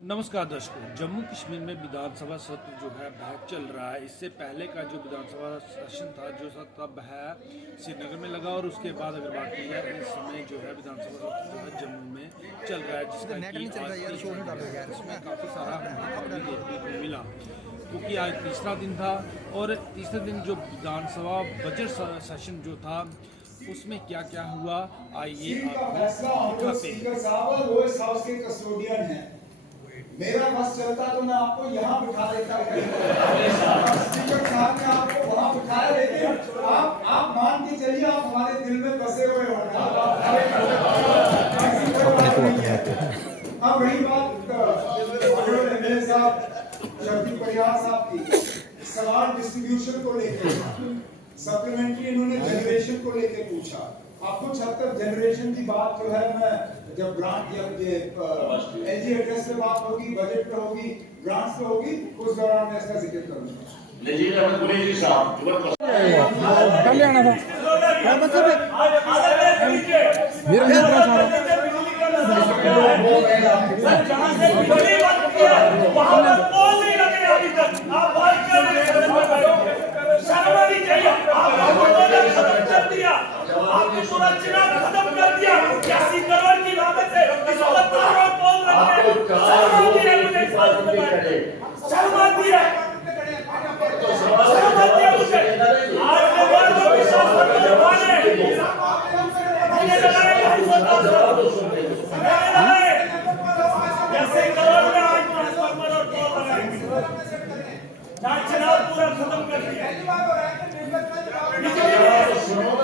नमस्कार दर्शकों, जम्मू कश्मीर में विधानसभा सत्र जो है वह चल रहा है। इससे पहले का जो विधानसभा सेशन था जो तब है श्रीनगर में लगा, और उसके बाद अगर बात की जाए इस समय जो है विधानसभा सत्र जो है जम्मू में चल रहा है, जिसका कि इसमें काफ़ी सारा देखने को मिला, क्योंकि आज तीसरा दिन था। और तीसरे दिन जो विधानसभा बजट सेशन जो था उसमें क्या क्या हुआ आइए आपको दिखाते हैं। मेरा बस चलता तो मैं आपको यहाँ बिठा देता स्पीकर साहब ने आपको वहाँ बिठाया, लेकिन आप मान के चलिए आप हमारे दिल में बसे हुए हो। अब वही बात एमएलए साहब शब्दी परिहार साहब की सवाल डिस्ट्रीब्यूशन को लेकर, सप्लीमेंट्री इन्होंने जनरेशन को लेकर पूछा। अब कुछ हद तक जनरेशन की बात जो है मैं जब ग्रांट एलजी एड्रेस पे बात होगी, बजट पे होगी, ग्रांट्स पे होगी, उस दौरान मैं इसका जिक्र करूंगा। नजीर अहमद कुरैशी साहब कल्याण था क्या मतलब मेरा जहां से बड़ी बात किया वहां पर बोल नहीं लगे अभी तक आप बात कर रहे हैं। शर्म नहीं चाहिए, आपने खत्म कर दिया, आपने पूरा चुनाव खत्म कर दिया। 80 करोड़ की लागत से इस वक्त आरोप बोल रहे हैं। शर्म आती है मुझे। आज के बाद वो विश्वास करने वाले मैंने लगाए 80 करोड़ में आज ट्रांसफार्मर और पोल लगाएंगे। चुनाव पूरा खत्म कर दिया।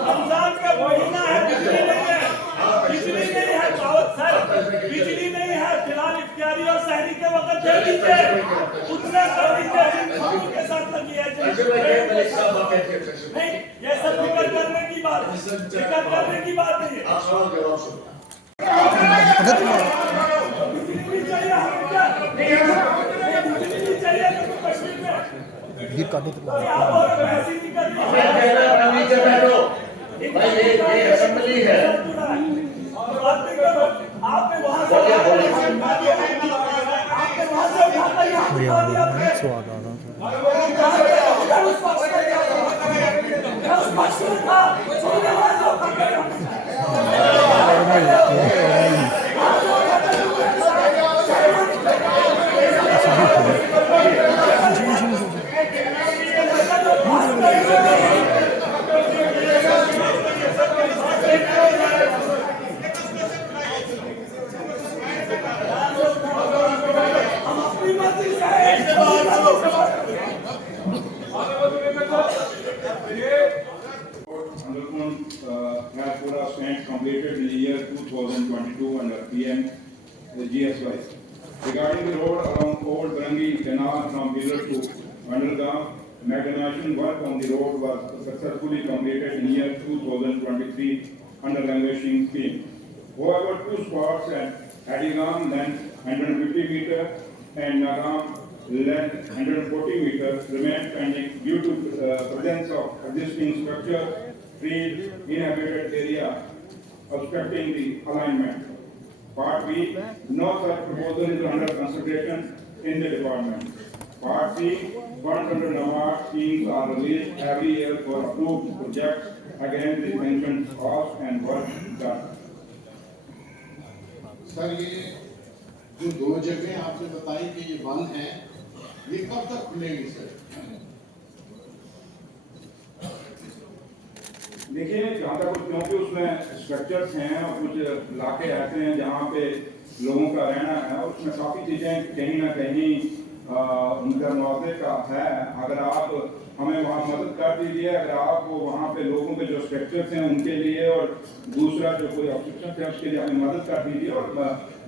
रमजान का महीना है, बिजली नहीं है, बिजली नहीं है, सर बिजली नहीं है। फिलहाल इफ्तियारी और सहरी के वक्त दे दीजिए, उतना कर दीजिए जिन के साथ लगी है। नहीं, ये सब फिक्र करने की बात नहीं है। बिजली भी चाहिए कश्मीर में। ये काटो तो ये असेंबली है। स्वाद completed in the year 2022 under PM GSY. Regarding the road along Old Barangi Canal from Bilal to Vandargaon, macadamization work on the road was successfully completed in year 2023 under languishing scheme. However, two spots at Adigam length 150 meter and Nagam length 140 meters remain pending due to presence of existing structure, trees, inhabited area obstructing the alignment. Part B, no such proposal is under consideration in the department. Part C, funds under NABARD schemes are released every year for approved projects against the mentioned cost and work done. Sir, ये जो दो जगह आपने बताई कि ये बंद हैं, ये कब तक खुलेंगी सर? देखिए, जहाँ तक क्योंकि उसमें स्ट्रक्चर्स हैं और कुछ इलाके ऐसे हैं जहाँ पे लोगों का रहना है, और उसमें काफ़ी चीज़ें कहीं ना कहीं उनका मुआवजे का है। अगर आप हमें वहाँ मदद कर दीजिए, अगर आप वहाँ पे लोगों के जो स्ट्रक्चर्स हैं उनके लिए, और दूसरा जो कोई ऑब्स्ट्रक्शन है उसके लिए हमें मदद कर दीजिए, और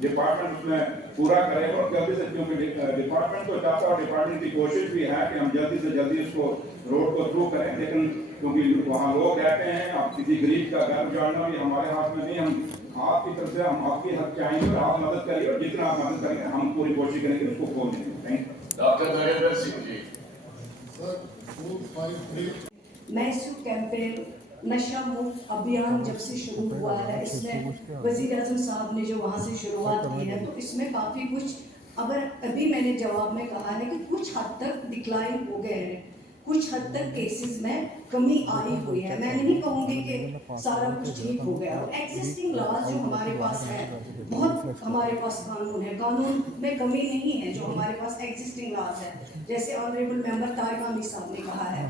डिपार्टमेंट उसमें पूरा करेगा। और जल्दी से, क्योंकि डिपार्टमेंट को चाहता है और डिपार्टमेंट की कोशिश भी है कि हम जल्दी से जल्दी उसको रोड को थ्रू करें, लेकिन क्योंकि वहाँ लोग रहते हैं, आप किसी गरीब का घर उजाड़ना भी हमारे हाथ में नहीं। हम आपकी तरफ से हम आपकी हक चाहेंगे और आप मदद करिए, और जितना आप मदद करेंगे हम पूरी कोशिश करेंगे उसको खोल देंगे। Thank you. Doctor Narendra Singh ji. मैं इस कैंपेन नशा मुक्त अभियान जब से शुरू हुआ है, इसमें वज़ीर आज़म साहब ने जो वहाँ से शुरुआत की है, तो इसमें काफ़ी कुछ अगर अभी मैंने जवाब में कहा है कि कुछ हद तक डिक्लाइन हो गए हैं, कुछ हद तक केसेस में कमी आई हुई है। मैं नहीं कहूँगी कि सारा कुछ ठीक हो गया। और एग्जिस्टिंग लॉज जो हमारे पास है, बहुत हमारे पास कानून है, कानून में कमी नहीं है जो हमारे पास एग्जिस्टिंग लॉज है। जैसे ऑनरेबल मेंबर तारिक अमीर साहब ने कहा है,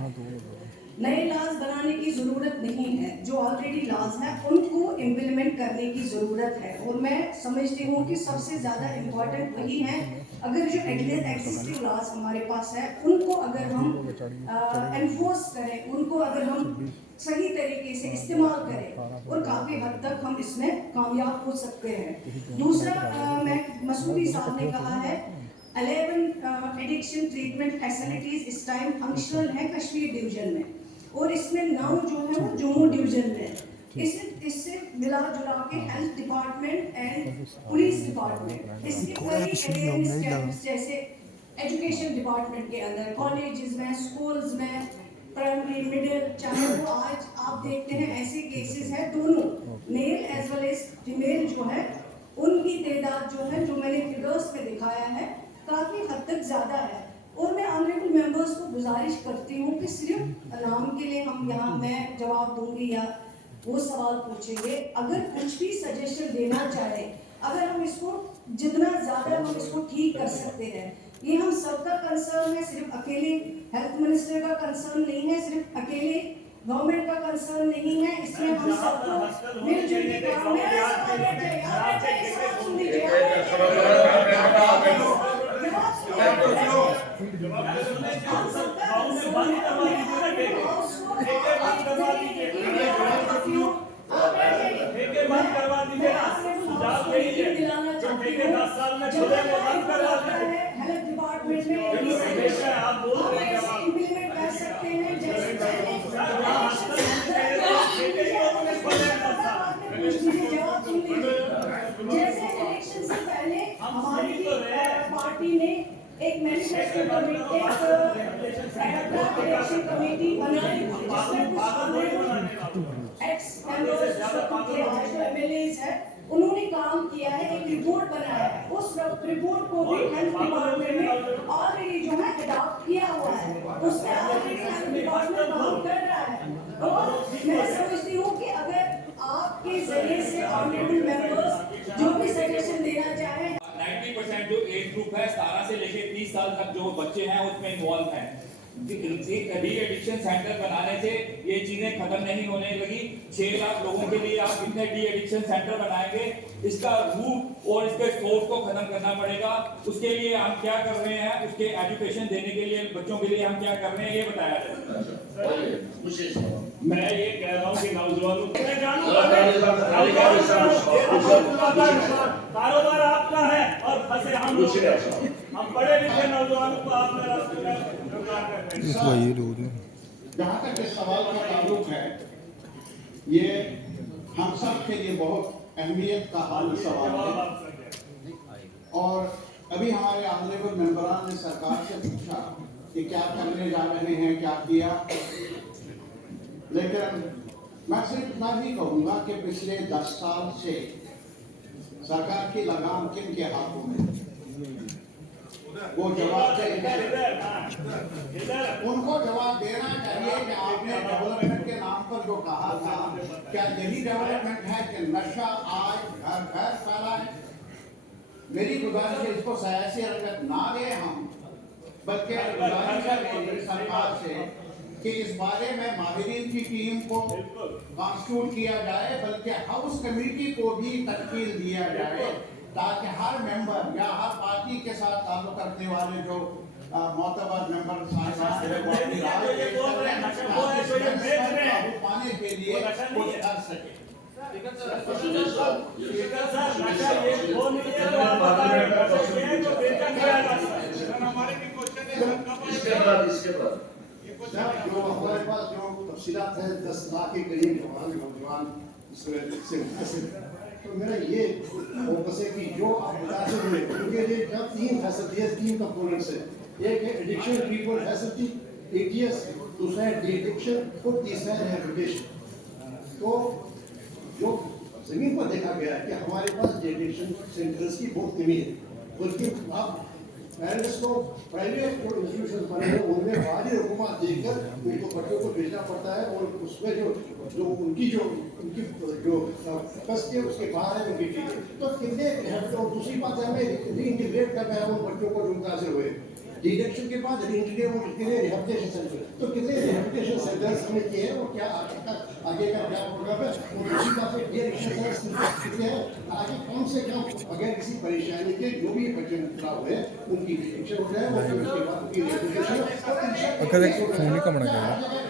नए लॉज बनाने की ज़रूरत नहीं है, जो ऑलरेडी लॉज है उनको इम्प्लीमेंट करने की ज़रूरत है। और मैं समझती हूँ कि सबसे ज़्यादा इम्पोर्टेंट वही है, अगर जो एग्जिस्टिंग लॉज हमारे पास है उनको अगर हम एनफोर्स करें, उनको अगर हम सही तरीके से इस्तेमाल करें और काफ़ी हद तक हम इसमें कामयाब हो सकते हैं। दूसरा, मसूदी साहब ने कहा है 11 एडिक्शन ट्रीटमेंट फैसिलिटीज इस टाइम फंक्शनल है कश्मीर डिवीजन में, और इसमें 9 जो है वो जम्मू डिवीजन में। इससे मिला जुला के health department and police department, इसके कई जैसे एजुकेशन डिपार्टमेंट के अंदर, कॉलेजेस में, स्कूल्स में, प्राइमरी मिडिल, चाहे वो आज आप देखते हैं ऐसे केसेस हैं, दोनों male as well as female जो है उनकी तादाद जो है, जो मैंने फिगर्स में दिखाया है, काफ़ी हद तक ज़्यादा है। और मैं ऑनरेबल मेंबर्स को गुजारिश करती हूँ कि सिर्फ नाम के लिए हम यहाँ मैं जवाब दूंगी या वो सवाल पूछेंगे, अगर कुछ भी सजेशन देना चाहे, अगर हम इसको जितना ज़्यादा हम इसको ठीक कर सकते हैं, ये हम सबका कंसर्न है, सिर्फ अकेले हेल्थ मिनिस्टर का कंसर्न नहीं है, सिर्फ अकेले गवर्नमेंट का कंसर्न नहीं है, इसमें हम सबको मिलजुल के काम हेल्थ डिपार्टमेंट में इम्प्लीमेंट कर सकते हैं। जैसे इलेक्शन से पहले हमारी पार्टी ने एक मैनिफेस्टो कमेटी, एक इलेक्शन कमेटी बनाई, जिसमें कुछ एक्स मेंबर्स एमएलएज है, उन्होंने काम किया है, एक रिपोर्ट बनाया है। उस रिपोर्ट को भी हेल्थ डिपार्टमेंट में ऑलरेडी जो है अडॉप्ट किया हुआ है, उसमें ऑलरेडी हेल्थ डिपार्टमेंट काम कर रहा है। और मैं समझती हूँ कि अगर आपके जरिए से ऑनरेबल मेंबर्स जो भी सजेशन देना चाहें, 90% जो एज ग्रुप है 17 से लेकर 30 साल तक जो बच्चे हैं उसमें इन्वॉल्व हैं। डी एडिक्शन सेंटर बनाने से ये चीजें खत्म नहीं होने लगी। 6 लाख लोगों के लिए आप कितने डी एडिक्शन सेंटर बनाएंगे, इसका रूट और इसके सोर्स को खत्म करना पड़ेगा। उसके लिए हम क्या कर रहे हैं, उसके एजुकेशन देने के लिए बच्चों के लिए हम क्या कर रहे हैं, ये बताया जाए। मैं ये कह रहा हूँ कि नौजवानों कारोबार आपका है और फंसे हम बड़े लिखे नौजवानों को आपने जहाँ तक इस सवाल का ताल्लुक है, ये हम सब के लिए बहुत अहमियत का हाल सवाल है। और अभी हमारे ऑनरेबल मेंबरान ने सरकार से पूछा कि क्या करने जा रहे हैं, क्या किया, लेकिन मैं सिर्फ इतना ही कहूँगा कि पिछले 10 साल से सरकार की लगाम किन के हाथों में, वो जवाब उनको जवाब देना चाहिए कि आपने डेवलपमेंट के नाम पर जो कहा था, क्या यही डेवलपमेंट है कि नशा आज घर घर फैला है? मेरी गुजारिश है, इसको सियासी हरकत ना ले हम, बल्कि गुजारिश है सरकार से कि इस बारे में माहिरीन की टीम को कॉन्स्टिट्यूट किया जाए, बल्कि हाउस कमेटी को भी तश्कील दिया जाए, ताकि हर मेंबर या हर पार्टी के साथ ताल्लुक रखने वाले जो मोतबर मेंबर पाने के लिए कुछ कर सके। जो हमारे पास जो तफसीलात है 10 लाख के करीब हमारे नौजवान से तो मेरा ये फोकस है कि जो आप बताते हुए, क्योंकि ये जब 3 फैसिलिटी है, 3 कंपोनेंट्स है, एक है एडिक्शन ट्रीटमेंट फैसिलिटी, एटीएस, दूसरा है डी एडिक्शन और तीसरा है रिहैबिलिटेशन। तो जो जमीन पर देखा गया है कि हमारे पास डी एडिक्शन सेंटर्स की बहुत कमी है, बल्कि आप पेरेंट्स को प्राइवेट जो इंस्टीट्यूशन बने हैं उनमें बाहरी हुकूमत देकर उनको बच्चों को भेजना पड़ता है और उसमें जो उनकी फर्स्ट के उसके बाहर है उनकी चीजें तो कितने और दूसरी बात है हमें रीइंटीग्रेट करना है उन बच्चों को जो मुतासर हुए डिडक्शन के बाद रीइंटीग्रेट और कितने रिहैबिलिटेशन सेंटर तो कितने रिहैबिलिटेशन सेंटर्स हमने किए हैं और क्या आगे का क्या प्रोग्राम है और दूसरी बात है डिडक्शन सेंटर्स कितने हैं ताकि कम से कम अगर किसी परेशानी के जो भी बच्चे मुबतला हुए उनकी डिडक्शन हो जाए और फिर उसके बाद उनकी रिहैबिलिटेशन अगर एक फोन ही कमना चाहिए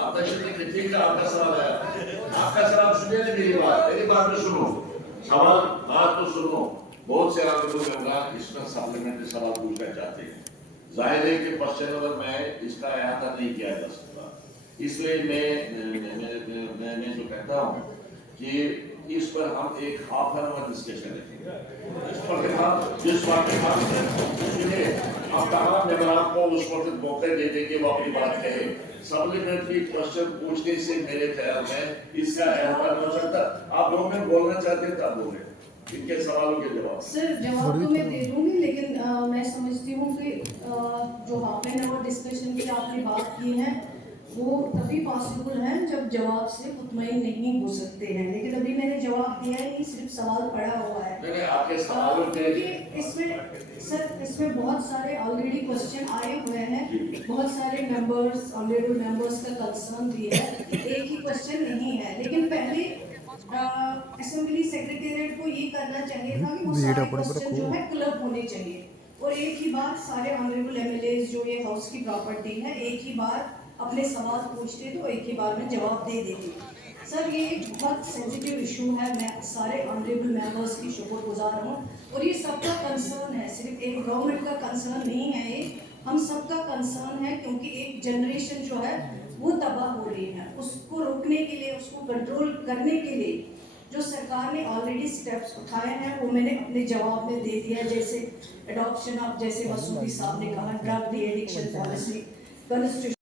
आपका शुक्रिया ठीक है आपका सवाल है आपका सवाल सुनिए मेरी बात तो सुनो सवाल बात तो सुनो बहुत से आप लोग इसमें सप्लीमेंट्री सवाल पूछना चाहते हैं जाहिर है कि पश्चिम नगर में इसका अहाता नहीं किया जा सकता इसलिए मैं जो कहता हूँ कि इस पर हम एक हाफ एन आवर डिस्कशन रखेंगे इस पर जिस वक्त इसलिए अब कहा मैं आपको उस वक्त मौके दे देंगे वो अपनी बात कहे सप्लीमेंट्री क्वेश्चन पूछने से मेरे ख्याल में इसका अहाता नहीं हो सकता आप लोग में बोलना चाहते हैं तब बोले इनके सवालों के जवाब सर जवाब तो मैं दे दूंगी लेकिन मैं समझती हूँ कि जो हाफ एन आवर डिस्कशन की आपने बात की है वो तभी पॉसिबल है जब जवाब से मुतमईन नहीं हो सकते हैं लेकिन अभी मैंने जवाब दिया है कि सिर्फ सवाल पड़ा हुआ है आपके सवालों के इसमें बहुत सारे ऑलरेडी क्वेश्चन आए हुए हैं बहुत सारे मेंबर्स ऑनरेबल मेंबर्स का कंसर्न भी है एक ही क्वेश्चन नहीं है लेकिन पहले असेंबली सेक्रेटेरिएट को ये करना चाहिए था कि वो सारे क्वेश्चन जो है क्लब होने चाहिए और एक ही बार सारे ऑनरेबल एमएलएज जो ये हाउस की प्रॉपर्टी है एक ही बार अपने सवाल पूछते तो एक ही बार में जवाब दे देती सर ये एक बहुत सेंसिटिव इशू है मैं सारे ऑनरेबल मेंबर्स की शुक्रगुजार हूँ और ये सबका कंसर्न है सिर्फ एक गवर्नमेंट का कंसर्न नहीं है ये हम सबका कंसर्न है क्योंकि एक जनरेशन जो है वो तबाह हो रही है उसको रोकने के लिए उसको कंट्रोल करने के लिए जो सरकार ने ऑलरेडी स्टेप्स उठाए हैं वो मैंने अपने जवाब में दे दिया जैसे एडॉप्शन ऑफ जैसे मसूदी साहब ने कहा ड्रग डी एडिक्शन पॉलिसी